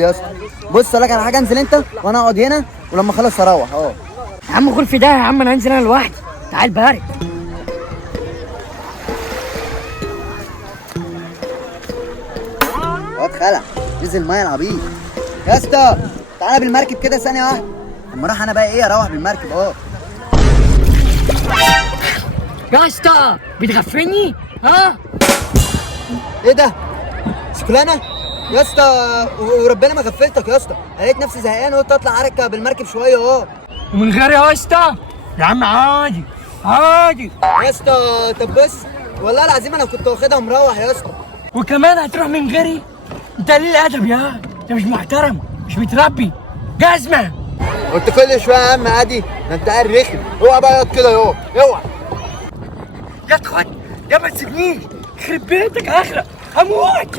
يا اسطى بص اقول لك على حاجه، انزل انت وانا اقعد هنا ولما اخلص اروح. يا عم خد في ده يا عم، انا هنزل انا لوحدي. تعال بارد. اقعد خلع نزل الميه العبيط يا اسطى. تعالى بالمركب كده ثانيه واحده اما اروح انا بقى ايه اروح بالمركب يا اسطى بتغفلني ها؟ ايه ده؟ شكلانه يا اسطى وربنا ما غفلتك يا اسطى، لقيت نفسي زهقان وقلت اطلع اركب بالمركب شويه ومن غير يا اسطى يا عم عادي عادي يا اسطى. طب بص والله العظيم انا كنت واخدها مروح يا اسطى. وكمان هتروح من غيري؟ انت قليل ادب يا انت، مش محترم مش متربي جزمه. قلت كل شويه يا عم عادي، ده انت قاعد رخم. اوعى بقى يقعد كده اوعى يا تخد يا ما تسيبنيش، يخرب بيتك اخرق هموت.